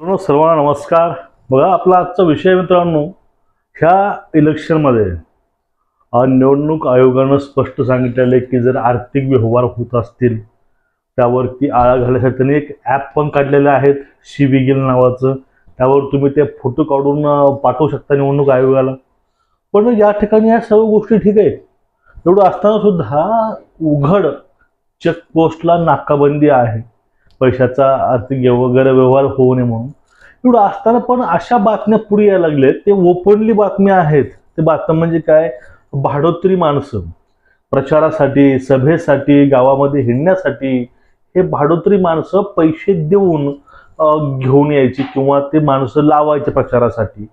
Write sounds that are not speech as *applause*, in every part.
मित्रांनो सर्वांना नमस्कार. बघा आपला आजचा विषय मित्रांनो ह्या इलेक्शनमध्ये निवडणूक आयोगानं स्पष्ट सांगितलेलं आहे की जर आर्थिक व्यवहार होत असतील त्यावरती आळा घालण्यासाठी त्यांनी एक ॲप पण काढलेलं आहेत शी विगिल नावाचं. त्यावर तुम्ही ते फोटो काढून पाठवू शकता निवडणूक आयोगाला. पण या ठिकाणी या सर्व गोष्टी ठीक आहेत. एवढं असताना सुद्धा उघड चेकपोस्टला नाकाबंदी आहे. पैशाचा आर्थिक गैरव्यवहार वगैरे व्यवहार होऊ नये म्हणून. एवढं असताना पण अशा बातम्या पुढे यायला लागल्या ते ओपनली बातम्या आहेत. ते बातम्या म्हणजे काय? भाडोत्री माणसं. प्रचारासाठी सभेसाठी गावामध्ये हिंडण्यासाठी हे भाडोत्री माणसं पैसे देऊन घेऊन यायची किंवा ते माणसं लावायचे प्रचारासाठी.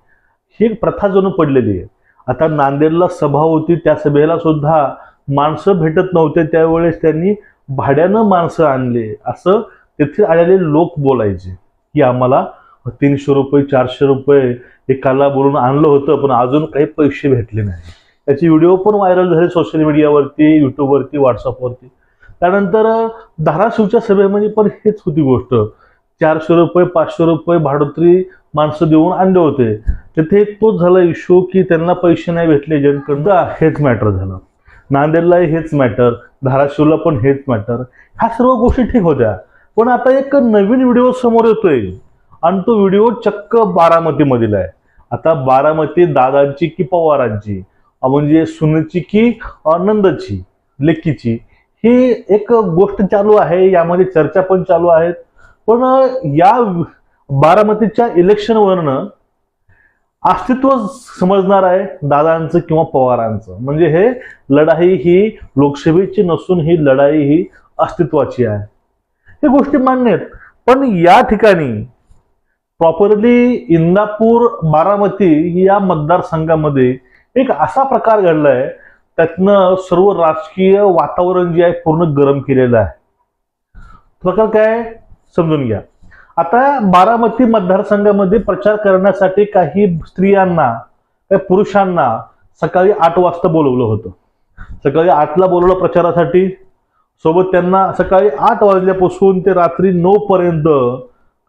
ही एक प्रथा जणू पडलेली आहे. आता नांदेडला सभा होती त्या सभेला सुद्धा माणसं भेटत नव्हते. त्यावेळेस त्यांनी भाड्यानं माणसं आणले. असं तेथे आलेले लोक बोलायचे की आम्हाला तीनशे रुपये चारशे रुपये एकाला बोलून आणलं होतं पण अजून काही पैसे भेटले नाही. त्याचे व्हिडिओ पण व्हायरल झाले सोशल मीडियावरती युट्यूबवरती व्हॉट्सअपवरती त्यानंतर धाराशिवच्या सभेमध्ये पण हेच होती गोष्ट. चारशे रुपये पाचशे रुपये भाडोत्री माणसं देऊन आणले होते. तिथे तोच झाला इश्यू की त्यांना पैसे नाही भेटले एजंटकडनं हेच मॅटर झालं. नांदेडला हेच मॅटर धाराशिवला पण हेच मॅटर ह्या सर्व गोष्टी ठीक होत्या. पण आता एक नवीन व्हिडिओ समोर येतोय. आणि तो व्हिडिओ चक्क बारामतीमधील आहे. आता बारामती दादांची की पवारांची? म्हणजे सुनेची की आनंदची? लेकीची? ही एक गोष्ट चालू आहे. यामध्ये चर्चा पण चालू आहेत. पण या बारामतीच्या इलेक्शनवरनं अस्तित्व समजणार आहे दादांचं किंवा पवारांचं. म्हणजे हे लढाई ही लोकसभेची नसून ही लढाई ही अस्तित्वाची आहे. हे गोष्टी मान्य आहेत. पण या ठिकाणी प्रॉपरली इंदापूर बारामती या मतदारसंघामध्ये एक असा प्रकार घडलाय त्यातनं सर्व राजकीय वातावरण जे आहे पूर्ण गरम केलेलं आहे. प्रकार काय समजून घ्या. आता बारामती मतदारसंघामध्ये प्रचार करण्यासाठी काही स्त्रियांना काही पुरुषांना सकाळी आठ वाजता बोलवलं होतं. सकाळी आठला बोलवलं प्रचारासाठी. सोबत त्यांना सकाळी आठ वाजल्यापासून ते रात्री नऊ पर्यंत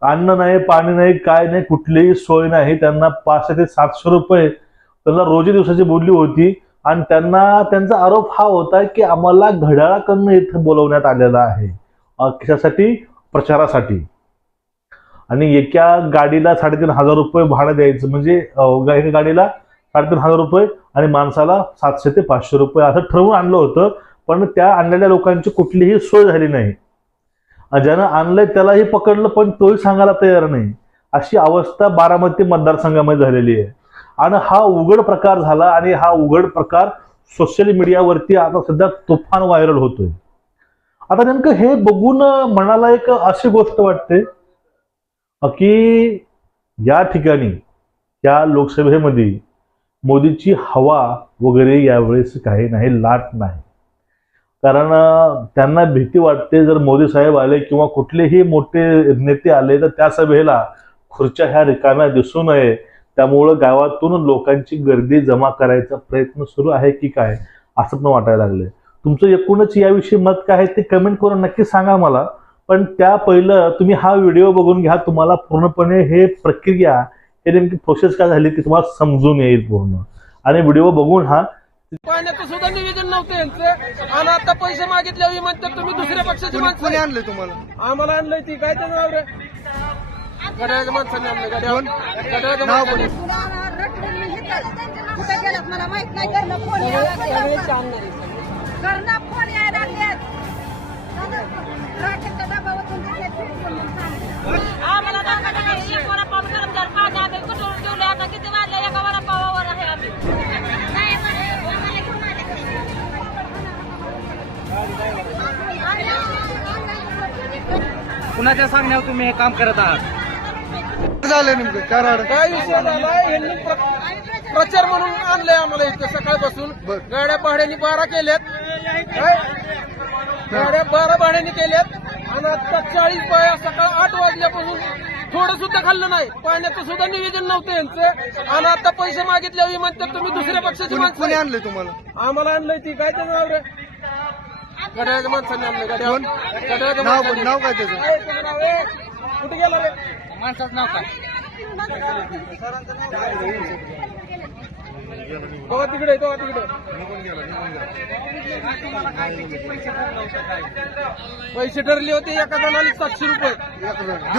अन्न नाही पाणी नाही काय नाही कुठलीही सोय नाही. त्यांना पाचशे ते सातशे रुपये त्यांना रोजी दिवसाची बोलली होती. आणि त्यांना त्यांचा आरोप हा होता की आम्हाला घड्याळाकडनं इथं बोलवण्यात आलेला आहे. कशासाठी? प्रचारासाठी. आणि एका गाडीला साडेतीन हजार रुपये भाडं द्यायचं म्हणजे एका गाडीला साडेतीन हजार रुपये आणि माणसाला सातशे ते पाचशे रुपये असं ठरवून आणलं होतं. पण त्या आणलेल्या लोकांची कुठलीही सोय झाली नाही. ज्यानं आणलंय त्यालाही पकडलं पण तोही सांगायला तयार नाही. अशी अवस्था बारामती मतदारसंघामध्ये झालेली आहे. आणि हा उघड प्रकार झाला आणि हा उघड प्रकार सोशल मीडियावरती आता सध्या तुफान व्हायरल होतोय. आता नेमकं हे बघून मनाला एक अशी गोष्ट वाटते की या ठिकाणी या लोकसभेमध्ये मोदीची हवा वगैरे यावेळेस काही नाही लाट नाही. कारण त्यांना भीती वाटते जर मोदी साहेब आले किंवा कुठलेही मोठे नेते आले तर त्या सभेला खुर्च्या ह्या रिकाम्या दिसू नये. त्यामुळं गावातून लोकांची गर्दी जमा करायचा प्रयत्न सुरू आहे की काय असं पण वाटायला लागले तुमचं एकूणच याविषयी मत काय आहे ते कमेंट करून नक्की सांगा मला. पण त्या पहिलं तुम्ही हा व्हिडिओ बघून घ्या तुम्हाला पूर्णपणे हे प्रक्रिया हे नेमकी प्रोसेस काय झाली ती तुम्हाला समजून येईल पूर्ण. आणि व्हिडिओ बघून हा पाण्याचं सुद्धा नियोजन नव्हतं यांचं. आणि आता पैसे मागितल्यावर म्हणतात तुम्ही दुसऱ्या पक्षाची कोणी माणसं. आणलंय तुम्हाला? आम्हाला आणलंय ती. काय त्याचं नाव रे? माणसाने आणलं गड्या गड्याच्या नाव माणसाने. कुठे गेलं मला माहीत नाही करणं फोन यायला करणं फोन लागलेत कुणाच्या सांगण्यावर तुम्ही हे काम करत आहात? झालं नेमकं? काय राड? काय विषय झालाय यांनी प्र- प्रचार म्हणून आणलंय आम्हाला इथं सकाळपासून. बर. गाड्या भाड्याने बारा केल्यात. काय? गाड्या बारा भाड्याने केल्यात. आणि आता चाळीस बाया सकाळ आठ वाजल्यापासून थोडं सुद्धा खाल्लं नाही. पाण्याचं सुद्धा नियोजन नव्हतं यांचं. आणि आता पैसे मागितल्यावर म्हणतात तुम्ही दुसऱ्या पक्षाची माणसं कोणी आहे. आणलंय तुम्हाला? आम्हाला आणलंय ती. काय त्याचं नाव रे? गड्याच्या माणसाने आणलं गड्या कोण? गड्याच्या नाव. नाव काय त्याचं? कुठे गेला रे? माणसाचं नाव काय? बघा तिकडे तो तिकडे. पैसे ठरले होते एका जणाला सातशे रुपये.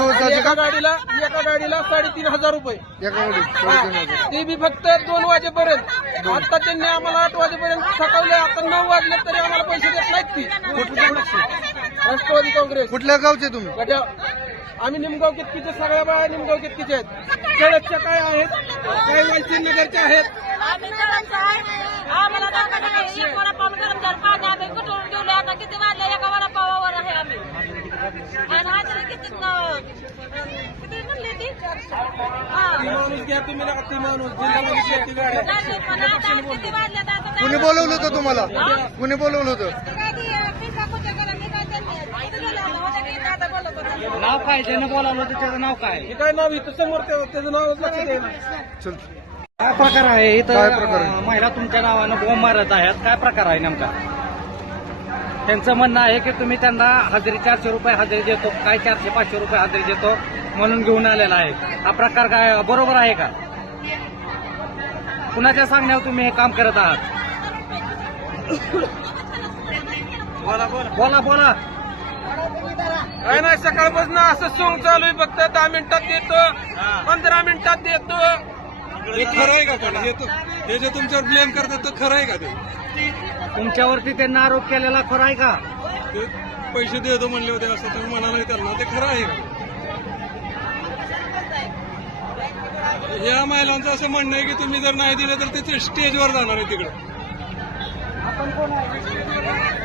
आणि एका गाडीला एका गाडीला साडेतीन हजार रुपये. हा. ते बी फक्त दोन वाजेपर्यंत. आता त्यांनी आम्हाला आठ वाजेपर्यंत थकवले आता नऊ वाजले तरी आम्हाला पैसे देत नाहीत ती राष्ट्रवादी काँग्रेस. कुठल्या गावचे तुम्ही? गड्या आम्ही निमगाव केतकीचे सगळ्या बाया निमगाव केतकीचे आहेत? केळदच्या काय आहेत? काही वालची नगरच्या आहेत? आम्ही करायचं आहे. आम्हाला दाखवा नाही. एक वडापाव गरम झालं पाणी आम्ही. कुठून ठेवले आता किती वाजले एका वडापावावर आहे आम्ही. आणि हाजरी किती न- किती म्हणली ती? हा. ती माणूस घ्या तुम्ही नका ती माणूस. जिल्ह्यामध्ये शेती गाड्या चालली पण आता किती वाजले आता काय- कुणी बोलवलं होतं तुम्हाला? कुणी बोलवलं होतं काय ती, मी सांगू शकत नाही. काय त्यांनी- किती झालं आता? होतं की दादा बोलत होता. नाव काय? ज्यानं बोलावलं होतं त्याचं नाव काय? हे काय नाव? इथं समोर ते- त्याचं नाव लक्षात येईल चल. काय प्रकार आहे? इथं काय प्रकार आहे? अं, महिला तुमच्या नावानं बोंब मारत आहेत. काय प्रकार आहे नेमका? त्यांचं म्हणणं आहे की तुम्ही त्यांना हजेरी चारशे रुपये हजेरी देतो. काय चारशे पाचशे रुपये हजेरी देतो म्हणून घेऊन आलेला आहे. हा प्रकार काय बरोबर आहे का? कुणाच्या सांगण्यावर तुम्ही हे काम करत आहात? *coughs* बोला बोला. काय नाही सकाळपासून असं सोंग चालू आहे फक्त दहा मिनिटात देतो पंधरा मिनिटात देतो हे खरं आहे का पण हे तु- हे जे तुमच्यावर ब्लेम करतात ते खरं आहे का ते? तुमच्यावरती त्यांना आरोप केलेला खरा आहे का? ते पैसे देतो म्हणले होते असं तुम्ही म्हणाला त्यांना ते खरं आहे का? या महिलांचं असं म्हणणं आहे की तुम्ही जर नाही दिलं तर ते स्टेजवर जाणार आहे तिकडे. ड्रायव्हर आता त्या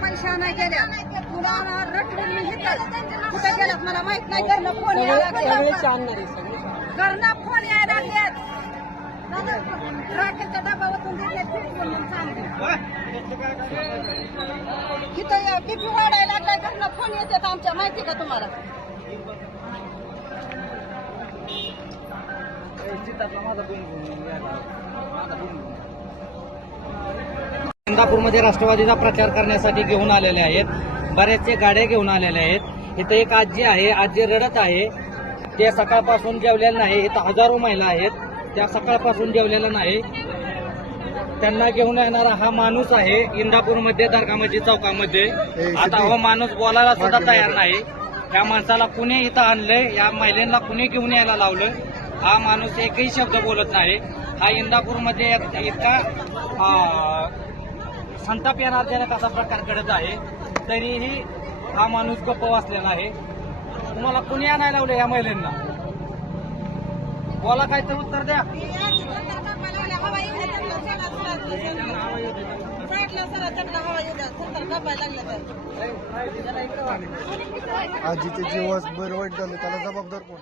पैसा नाही गेल्या तुला रटून मी हिथं कुठे गेल्यात मला माहीत नाही घरनं फोन यायला लागले घरनं फोन यायला लागलेत राखेलच्या डब्यावरून दिले बीपी वाढायला लागलाय घरनं फोन येतात आमच्या माहिती का तुम्हाला इंदापूरमध्ये राष्ट्रवादीचा प्रचार करण्यासाठी घेऊन आलेले आहेत. बऱ्याचशा गाड्या घेऊन आलेल्या आहेत. इथं एक आजी आहे. आजी रडत आहे. ते सकाळपासून जेवलेलं नाही. इथं हजारो महिला आहेत. त्या सकाळपासून जेवलेल्या नाही. त्यांना घेऊन येणारा हा माणूस आहे इंदापूरमध्ये दर्गामध्ये चौकामध्ये. आता हा माणूस बोलायला सुद्धा तयार नाही. या माणसाला कुणी इथं आणलंय या महिलांना कुणी घेऊन यायला लावलं हा माणूस एकही शब्द बोलत नाही. हा इंदापूरमध्ये एक- इतका संताप येणारजनक असा प्रकार घडत आहे. तरीही हा माणूस गप्प वाचलेला आहे. तुम्हाला कुणी आणायला लावलं या महिलांना? बोला काय तर उत्तर द्या आजीचे जीवास बरं वाईट झालं त्याला जबाबदार कोण?